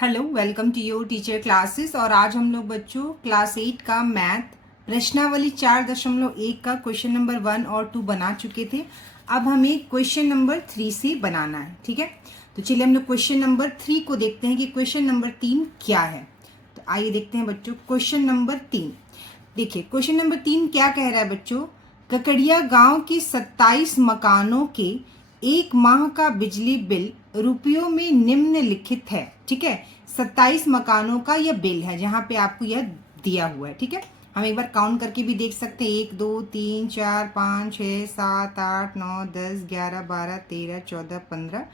Hello, welcome to your teacher classes. और आज हम लोग बच्चों क्लास 8 का मैथ प्रश्नावली 4.1 का क्वेश्चन नंबर 1 और 2 बना चुके थे। अब हमें क्वेश्चन नंबर 3 से बनाना है। ठीक है, तो चलिए हम लोग क्वेश्चन नंबर 3 को देखते हैं कि क्वेश्चन नंबर 3 क्या है। तो आइए देखते हैं बच्चों क्वेश्चन नंबर 3। देखिए क्वेश्चन नंबर 3 क्या कह रहा है बच्चों। ककड़िया गांव के 27 मकानों के एक माह का बिजली बिल रुपयों में निम्नलिखित है। ठीक है, 27 मकानों का यह बिल है जहां पे आपको यह दिया हुआ है। ठीक है, हम एक बार काउंट करके भी देख सकते हैं। 1 2 3 4 5 6 7 8 9 10 11 12 13 14 15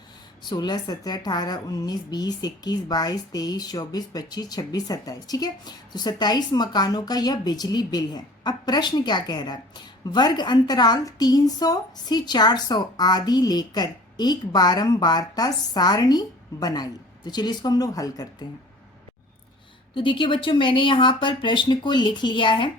16 17 18 19 20 21 22 23 24 25 26 27। ठीक है, तो 27 मकानों का यह बिजली बिल है। अब प्रश्न क्या कह रहा है, वर्ग अंतराल 300 से 400 आदि लेकर एक बारंबारता सारणी बनाइए। तो चलिए इसको हम लोग हल करते हैं। तो देखिए बच्चों, मैंने यहाँ पर प्रश्न को लिख लिया है।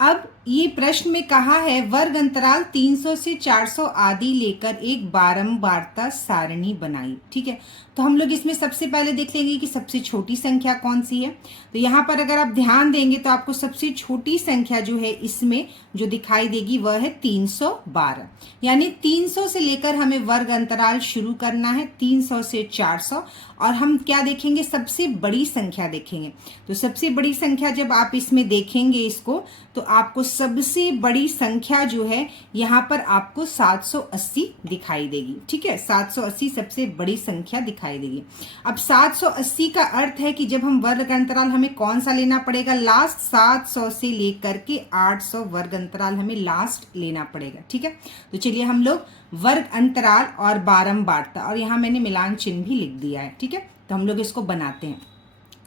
अब ये प्रश्न में कहा है वर्ग अंतराल 300 से 400 आदि लेकर एक बारंबारता सारणी बनाई। ठीक है, तो हम लोग इसमें सबसे पहले देख लेंगे कि सबसे छोटी संख्या कौन सी है। तो यहाँ पर अगर आप ध्यान देंगे तो आपको सबसे छोटी संख्या जो है इसमें जो दिखाई देगी वह है 312। यानी 300 से लेकर हमें वर्ग अंतराल शुरू करना है, 300 से 400। और हम क्या देखेंगे, सबसे बड़ी संख्या देखेंगे। तो सबसे बड़ी संख्या जब आप इसमें देखेंगे इसको, तो आपको सबसे बड़ी संख्या जो है यहाँ पर आपको 780 दिखाई देगी। ठीक है, 780 सबसे बड़ी संख्या दिखाई देगी। अब 780 का अर्थ है कि जब हम वर्ग अंतराल हमें कौन सा लेना पड़ेगा, लास्ट 700 से लेकर के 800 वर्ग अंतराल हमें लास्ट लेना पड़ेगा। ठीक है, तो चलिए हम लोग वर्ग अंतराल और बारंबारता, और यहाँ मैंने मिलान चिन्ह भी लिख दिया है। ठीक है, तो हम लोग इसको बनाते हैं।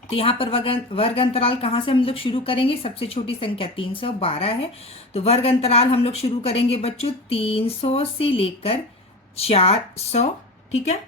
तो यहाँ पर वर्ग अंतराल कहाँ से हम लोग शुरू करेंगे, सबसे छोटी संख्या 312 है। तो वर्ग अंतराल हम लोग शुरू करेंगे बच्चों 300 से लेकर 400। ठीक है,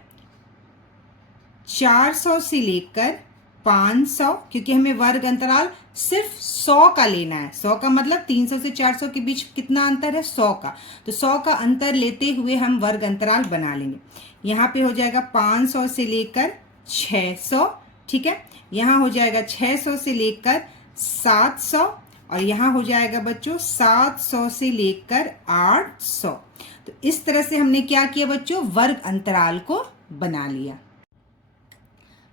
400 से लेकर 500, क्योंकि हमें वर्ग अंतराल सिर्फ 100 का लेना है। 100 का मतलब 300 से 400 के बीच कितना अंतर है, 100 का। तो 100 का अंतर लेते हुए हम वर्ग अंतराल बना लेंगे। यहाँ पे हो जाएगा 500 से लेकर 600। ठीक है, यहाँ हो जाएगा 600 से लेकर 700, और यहाँ हो जाएगा बच्चों 700 से लेकर 800। तो इस तरह से हमने क्या किया बच्चों, वर्ग अंतराल को बना लिया।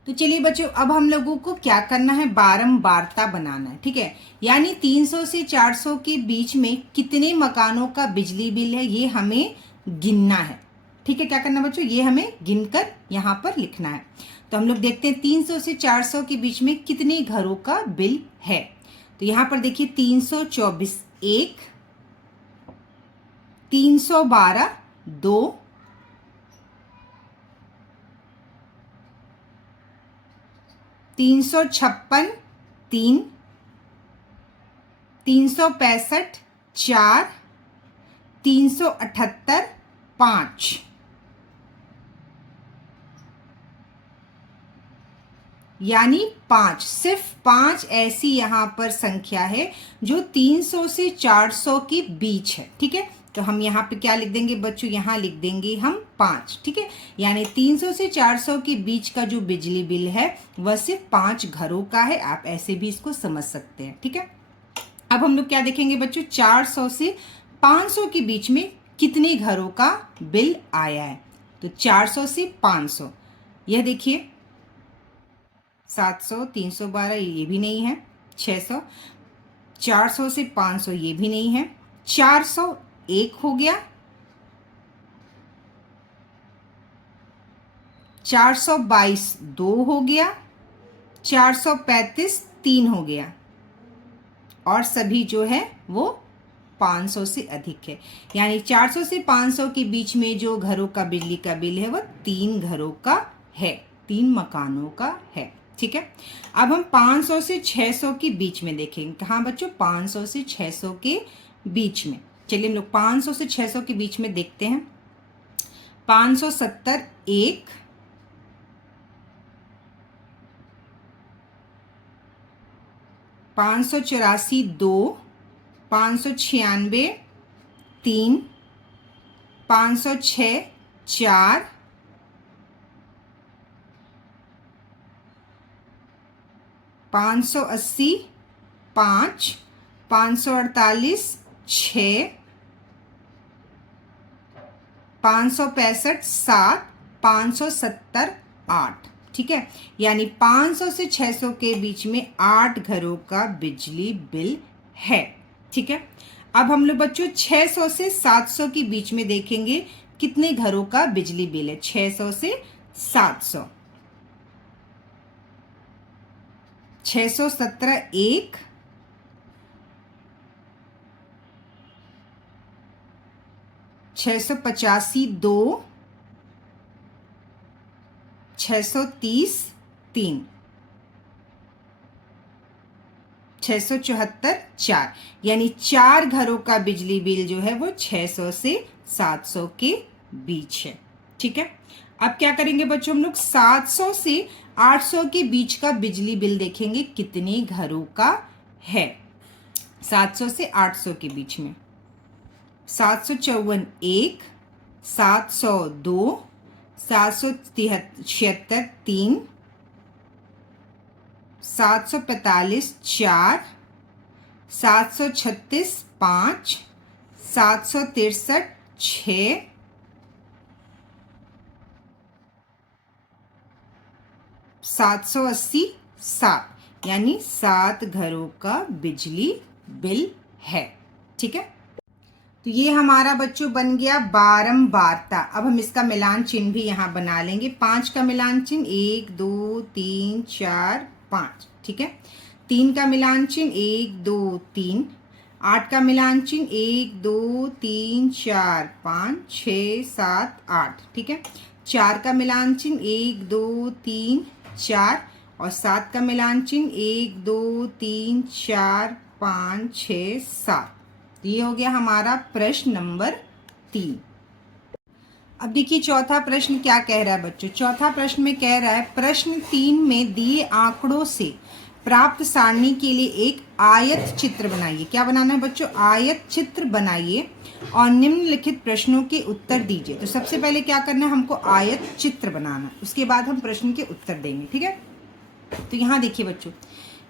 तो चलिए बच्चों, अब हम लोगों को क्या करना है, बारंबारता बनाना है। ठीक है, यानी 300 से 400 के बीच में कितने मकानों का बिजली बिल है ये हमें गिनना है। ठीक है, क्या करना बच्चों, ये हमें गिनकर यहाँ पर लिखना है। तो हम लोग देखते हैं 300 से 400 के बीच में कितने घरों का बिल है। तो यहाँ पर देखिए 324 1, 312 2, 356 3, 365 4, 378 5। यानी 5, सिर्फ 5 ऐसी यहाँ पर संख्या है जो 300 से 400 के बीच है। ठीक है, तो हम यहाँ पे क्या लिख देंगे बच्चों, यहाँ लिख देंगे हम 5। ठीक है, यानी 300 से 400 के बीच का जो बिजली बिल है वह सिर्फ 5 घरों का है। आप ऐसे भी इसको समझ सकते हैं। ठीक है, अब हम लोग क्या देखेंगे बच्चों, 400 से 500 के बीच में कितने घरों का बिल आया है। तो 400 से 500, यह देखिए 700, 312 ये भी नहीं है, 600, 400 से 500 ये भी नहीं है, 400 1 हो गया, 422 2 हो गया, 435 3 हो गया, और सभी जो है वो 500 से अधिक है। यानी 400 से 500 के बीच में जो घरों का बिजली का बिल है वह 3 घरों का है, 3 मकानों का है। ठीक है, अब हम 500 से 600 के बीच में देखेंगे। कहाँ बच्चों, 500 से 600 के बीच में। चलिए हम लोग 500 से 600 के बीच में देखते हैं। 570 1, 584 2, 596 3, 506 4, 580 5, 548 6, 565 7, 570 8। ठीक है, यानी 500 से 600 के बीच में 8 घरों का बिजली बिल है। ठीक है, अब हम लोग बच्चों 600 से 700 के बीच में देखेंगे कितने घरों का बिजली बिल है। 600 से 700, 617 1, 685 2, 630 3, 674 4, यानी 4 घरों का बिजली बिल जो है वो 600 से 700 के बीच है। ठीक है, अब क्या करेंगे बच्चों, हम लोग 700 से 800 के बीच का बिजली बिल देखेंगे कितने घरों का है। 700 से 800 के बीच में 754 1, 702, 776 3, 745 4, 736 5, 763 6, 780 7, यानी 7 घरों का बिजली बिल है। ठीक है, तो ये हमारा बच्चों बन गया बारंबारता। अब हम इसका मिलान चिन्ह भी यहाँ बना लेंगे। 5 का मिलान चिन्ह 1 2 3 4 5। ठीक है, 3 का मिलान चिन्ह 1 2 3, 8 का मिलान चिन्ह 1 2 3 4 5 6 7 8। ठीक है, 4 का मिलान चिन्ह 1 2 3 4 और 7 का मिलान चिन्ह 1 2 3 4 5 6 7। ये हो गया हमारा प्रश्न नंबर 3। अब देखिए चौथा प्रश्न क्या कह रहा है बच्चों। चौथा प्रश्न में कह रहा है प्रश्न 3 में दिए आंकड़ों से प्राप्त सारणी के लिए एक आयत चित्र बनाइए। क्या बनाना है बच्चों, आयत चित्र बनाइए और निम्नलिखित प्रश्नों के उत्तर दीजिए। तो सबसे पहले क्या करना है, हमको आयत चित्र बनाना, उसके बाद हम प्रश्न के उत्तर देंगे। ठीक है, तो यहाँ देखिए बच्चों,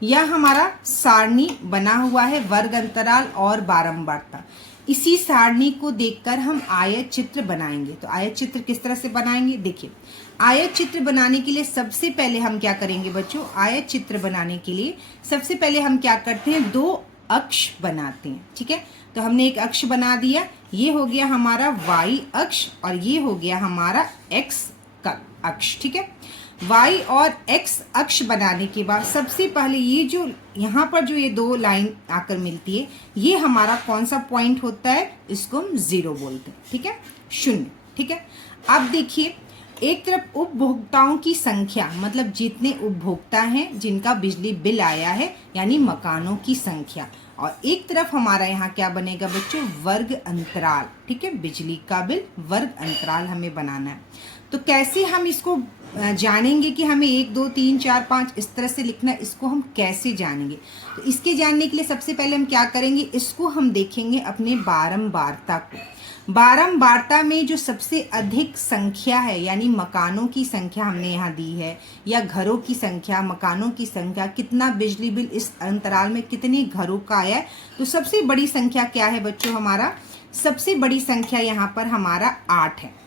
यह हमारा सारणी बना हुआ है, वर्ग अंतराल और बारंबारता। इसी सारणी को देखकर हम आयत चित्र बनाएंगे। तो आयत चित्र किस तरह से बनाएंगे, देखिए आयत चित्र बनाने के लिए सबसे पहले हम क्या करेंगे बच्चों, आयत चित्र बनाने के लिए सबसे पहले हम क्या करते हैं, 2 अक्ष बनाते हैं। ठीक है, तो हमने एक अक्ष बना दिया, ये हो गया हमारा y अक्ष और ये हो गया हमारा x का अक्ष। ठीक है, y और x अक्ष बनाने के बाद सबसे पहले ये जो यहाँ पर जो ये 2 लाइन आकर मिलती है, ये हमारा कौन सा पॉइंट होता है, इसको हम 0 बोलते हैं। ठीक है, 0। ठीक है, अब देखिए एक तरफ उपभोक्ताओं की संख्या, मतलब जितने उपभोक्ता हैं जिनका बिजली बिल आया है, यानी मकानों की संख्या, और एक तरफ हमारा यहाँ क्या बनेगा बच्चों, वर्ग अंतराल। ठीक है, बिजली का बिल वर्ग अंतराल हमें बनाना है। तो कैसे हम इसको जानेंगे कि हमें 1 2 3 4 5 इस तरह से लिखना है, इसको हम कैसे जानेंगे। तो इसके जानने के लिए सबसे पहले हम क्या करेंगे, इसको हम देखेंगे अपने बारंबारता को। बारंबारता में जो सबसे अधिक संख्या है, यानी मकानों की संख्या हमने यहाँ दी है, या घरों की संख्या, मकानों की संख्या, कितना बिजली बिल इस अंतराल में कितने घरों का आया है। तो सबसे बड़ी संख्या क्या है बच्चों, हमारा सबसे बड़ी संख्या यहाँ पर हमारा 8 है।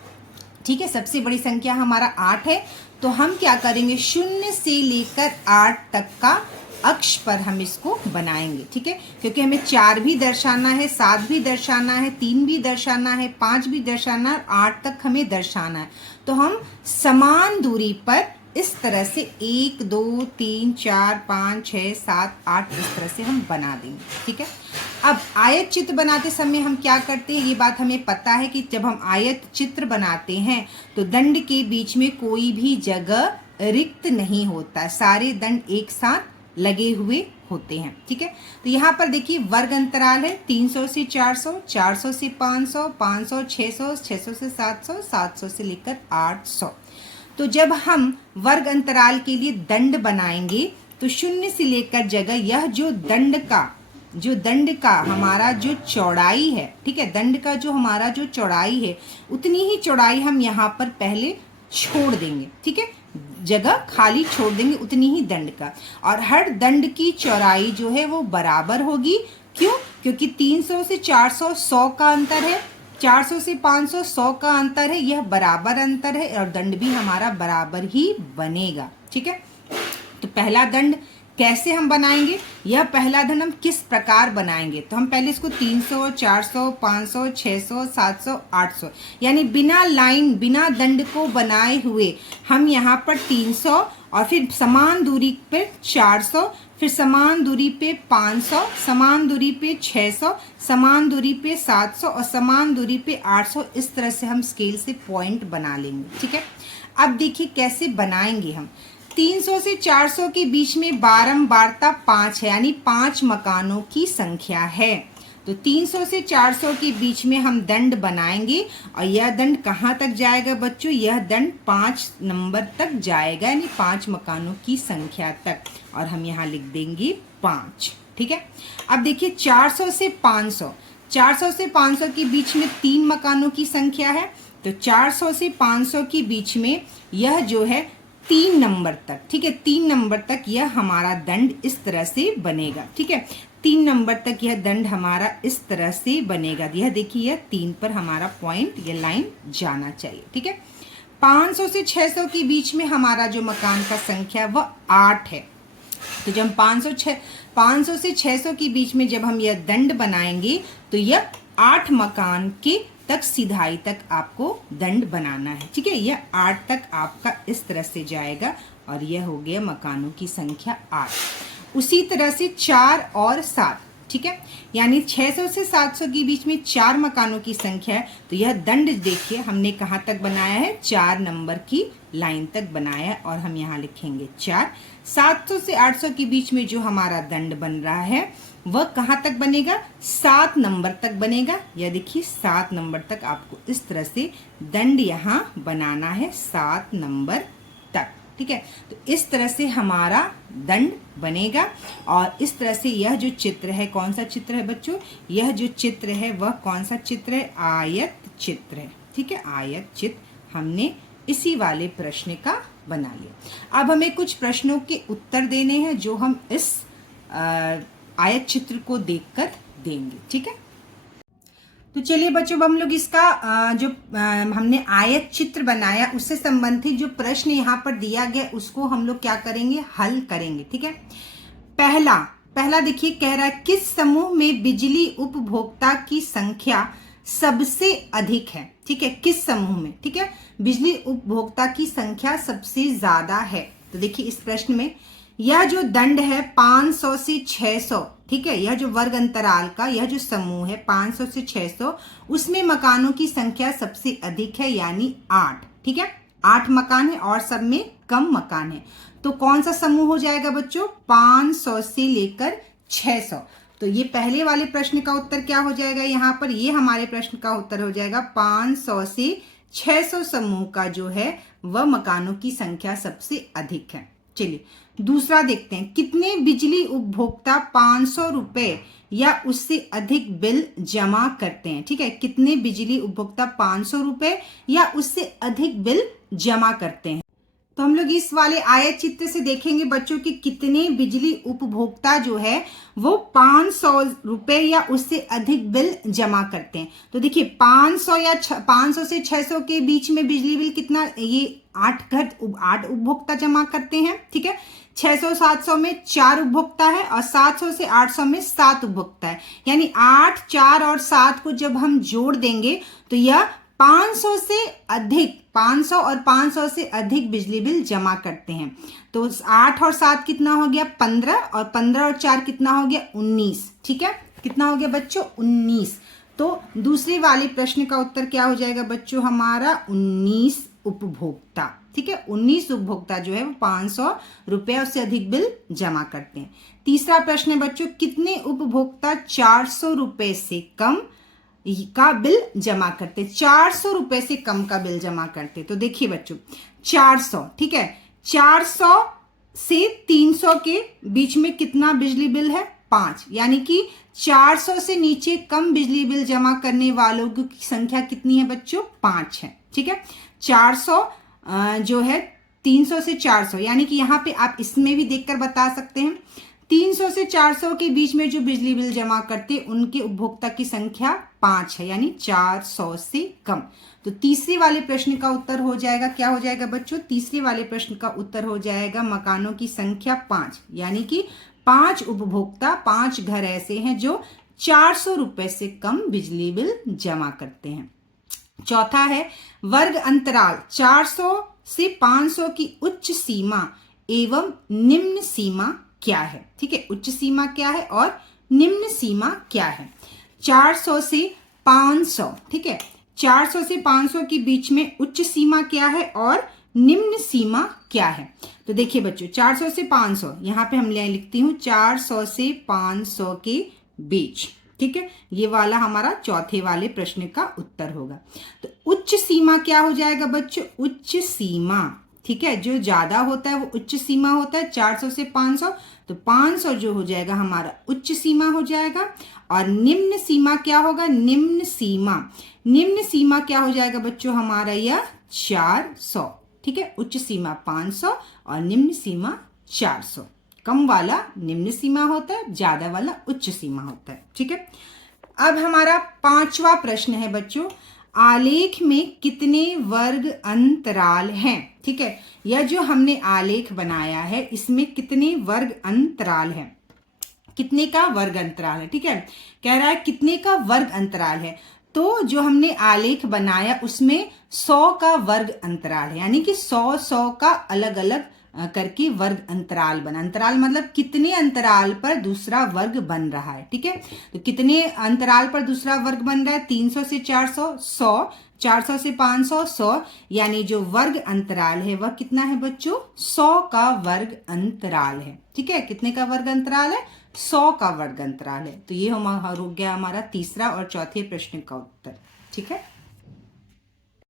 ठीक है, सबसे बड़ी संख्या हमारा 8 है। तो हम क्या करेंगे, 0 से लेकर 8 तक का अक्ष पर हम इसको बनाएंगे। ठीक है, क्योंकि हमें 4 भी दर्शाना है, 7 भी दर्शाना है, 3 भी दर्शाना है, 5 भी दर्शाना है, 8 तक हमें दर्शाना है। तो हम समान दूरी पर इस तरह से 1 2 3 4 5 6 7 8 इस तरह से हम बना देंगे। ठीक है, अब आयत चित्र बनाते समय हम क्या करते हैं, ये बात हमें पता है कि जब हम आयत चित्र बनाते हैं तो दंड के बीच में कोई भी जगह रिक्त नहीं होता, सारे दंड एक साथ लगे हुए होते हैं। ठीक है, तो यहाँ पर देखिए वर्ग अंतराल है 300 से 400, 400 से 500, 500 600, 600 से 700, 700 से लेकर 800। तो जब हम वर्ग अंतराल के लिए दंड बनाएंगे तो 0 से लेकर जगह यह जो दंड का हमारा जो चौड़ाई है, ठीक है, दंड का जो हमारा जो चौड़ाई है उतनी ही चौड़ाई हम यहाँ पर पहले छोड़ देंगे। ठीक है, जगह खाली छोड़ देंगे उतनी ही दंड का। और हर दंड की चौड़ाई जो है वो बराबर होगी। क्यों? क्योंकि 300 से 400 100 का अंतर है, 400 से 500 100 का अंतर है, यह बराबर अंतर है और दंड भी हमारा बराबर ही बनेगा। ठीक है, तो पहला दंड कैसे हम बनाएंगे, यह पहला दंड हम किस प्रकार बनाएंगे, तो हम पहले इसको 300, 400, 500, 600, 700, 800 यानी बिना लाइन बिना दंड को बनाए हुए हम यहाँ पर 300 और फिर समान दूरी पे 400, फिर समान दूरी पे 500, समान दूरी पे 600, समान दूरी पे 700 और समान दूरी पे 800, इस तरह से हम स्केल से पॉइंट बना लेंगे। ठीक है, अब देखिए कैसे बनाएंगे हम। 300 से 400 के बीच में बारंबारता 5 है, यानी 5 मकानों की संख्या है। तो 300 से 400 के बीच में हम दंड बनाएंगे और यह दंड कहाँ तक जाएगा बच्चों, यह दंड 5 नंबर तक जाएगा, यानी 5 मकानों की संख्या तक, और हम यहाँ लिख देंगे 5। ठीक है, अब देखिए 400 से 500, 400 से 500 के बीच में 3 मकानों की संख्या है, तो 400 से 500 के बीच में यह जो है 3 नंबर तक, ठीक है, 3 नंबर तक यह हमारा दंड इस तरह से बनेगा। ठीक है, 3 नंबर तक यह दंड हमारा इस तरह से बनेगा। यह देखिए यह 3 पर हमारा पॉइंट, यह लाइन जाना चाहिए। ठीक है, 500 से 600 के बीच में हमारा जो मकान का संख्या वह 8 है। तो जब 500 से 600 के बीच में जब हम यह दंड बनाएंगे तो यह 8 मकान के तक सीधाई तक आपको दंड बनाना है। ठीक है, यह 8 तक आपका इस तरह से जाएगा और यह हो गया मकानों की संख्या 8। उसी तरह से 4 और 7, ठीक है, यानी 600 से 700 के बीच में 4 मकानों की संख्या है, तो यह दंड देखिए हमने कहाँ तक बनाया है, 4 नंबर की लाइन तक बनाया है और हम यहाँ लिखेंगे 4। 700 से 800 के बीच में जो हमारा दंड बन रहा है वह कहाँ तक बनेगा, 7 नंबर तक बनेगा। यह देखिए 7 नंबर तक आपको इस तरह से दंड यहाँ बनाना है, 7 नंबर तक। ठीक है, तो इस तरह से हमारा दंड बनेगा। और इस तरह से यह जो चित्र है, कौन सा चित्र है बच्चों, यह जो चित्र है वह कौन सा चित्र है, आयत चित्र है। ठीक है, आयत चित्र हमने इसी वाले प्रश्न का बना लिया। अब हमें कुछ प्रश्नों के उत्तर देने हैं जो हम इस आयत चित्र को देखकर देंगे। ठीक है, तो चलिए बच्चों हम लोग इसका जो हमने आयत चित्र बनाया उससे संबंधित जो प्रश्न यहाँ पर दिया गया उसको हम लोग क्या करेंगे, हल करेंगे। ठीक है, पहला देखिए कह रहा है किस समूह में बिजली उपभोक्ता की संख्या सबसे अधिक है। ठीक है, किस समूह में, ठीक है, बिजली उपभोक्ता की संख्या सबसे ज्यादा है। तो देखिए इस प्रश्न में यह जो दंड है 500 से 600, ठीक है, यह जो वर्ग अंतराल का यह जो समूह है 500 से 600, उसमें मकानों की संख्या सबसे अधिक है, यानी 8। ठीक है, 8 मकान है और सब में कम मकान है। तो कौन सा समूह हो जाएगा बच्चों, 500 से लेकर 600। तो ये पहले वाले प्रश्न का उत्तर क्या हो जाएगा, यहाँ पर ये हमारे प्रश्न का उत्तर हो जाएगा 500 से 600 समूह का जो है वह मकानों की संख्या सबसे अधिक है। चलिए दूसरा देखते हैं, कितने बिजली उपभोक्ता 500 रुपए या उससे अधिक बिल जमा करते हैं। ठीक है, कितने बिजली उपभोक्ता 500 रुपए या उससे अधिक बिल जमा करते हैं। तो हम लोग इस वाले आयत चित्र से देखेंगे बच्चों कि कितने बिजली उपभोक्ता जो है वो 500 रुपए या उससे अधिक बिल जमा करते हैं। तो देखिए 500 से 600 के बीच में बिजली बिल कितना, ये 8 उपभोक्ता जमा करते हैं। ठीक है, 600-700 में 4 उपभोक्ता है और 700 से 800 में 7 उपभोक्ता है, यानी 8, 4 और 7 को जब हम जोड़ देंगे तो यह 500 से अधिक, 500 और 500 से अधिक बिजली बिल जमा करते हैं। तो 8 और 7 कितना हो गया, 15, और 15 और 4 कितना हो गया, 19। ठीक है, कितना हो गया बच्चों, 19। तो दूसरे वाले प्रश्न का उत्तर क्या हो जाएगा बच्चों, हमारा 19 उपभोक्ता। ठीक है, 19 उपभोक्ता जो है वो 500 रुपए उससे अधिक बिल जमा करते हैं। तीसरा प्रश्न है बच्चों, कितने उपभोक्ता 400 रुपए से कम का बिल जमा करते, 400 रुपए से कम का बिल जमा करते। तो देखिए बच्चों 400, ठीक है, 400 से 300 के बीच में कितना बिजली बिल है, 5, यानी कि 400 से नीचे कम बिजली बिल जमा करने वालों की संख्या कितनी है बच्चों, 5 है। ठीक है, 400 जो है 300 से 400, यानी कि यहाँ पे आप इसमें भी देखकर बता सकते हैं। 300 से 400 के बीच में जो बिजली बिल जमा करते उनके उपभोक्ता की संख्या 5 है, यानी 400 से कम। तो तीसरे वाले प्रश्न का उत्तर हो जाएगा, क्या हो जाएगा बच्चों? तीसरे वाले प्रश्न का उत्तर हो जाएगा मकानों की संख्या 5, यानी कि 5 उपभोक्ता, 5 घर ऐसे हैं जो 400 रुपए से कम बिजली बिल जमा करते हैं। चौथा है वर्ग अंतराल 400 से 500 की उच्च सीमा एवं निम्न सीमा क्या है? ठीक है, उच्च सीमा क्या है और निम्न सीमा क्या है? 400 से 500, ठीक है, 400 से 500 के बीच में उच्च सीमा क्या है और निम्न सीमा क्या है? तो देखिए बच्चों, 400 से 500, यहाँ पे हम लिखती हूँ 400 से 500 के बीच, ठीक है, ये वाला हमारा चौथे वाले प्रश्न का उत्तर होगा। तो उच्च सीमा क्या हो जाएगा बच्चों? उच्च सीमा, ठीक है, जो ज्यादा होता है वो उच्च सीमा होता है 400 से 500, तो 500 जो हो जाएगा हमारा उच्च सीमा हो जाएगा। और निम्न सीमा क्या होगा? निम्न सीमा, निम्न सीमा क्या हो जाएगा बच्चों हमारा? यह 400, ठीक है, उच्च सीमा 500 और निम्न सीमा 400। कम वाला निम्न सीमा होता है, ज्यादा वाला उच्च सीमा होता है, ठीक है। अब हमारा 5वां प्रश्न है बच्चों, आलेख में कितने वर्ग अंतराल हैं? ठीक है, यह जो हमने आलेख बनाया है इसमें कितने वर्ग अंतराल हैं? कितने का वर्ग अंतराल है? ठीक है, कह रहा है कितने का वर्ग अंतराल है। तो जो हमने आलेख बनाया उसमें 100 का वर्ग अंतराल है, यानी कि 100 का अलग अलग करके वर्ग अंतराल बना। अंतराल मतलब कितने अंतराल पर दूसरा वर्ग बन रहा है, ठीक है। तो कितने अंतराल पर दूसरा वर्ग बन रहा है? 300 से 400 100, 400 से 500 100, यानी जो वर्ग अंतराल है वह कितना है बच्चों? 100 का वर्ग अंतराल है, ठीक है। कितने का वर्ग अंतराल है? 100 का वर्ग अंतराल है। तो ये हो गया हमारा तीसरा और चौथे प्रश्न का उत्तर, ठीक है।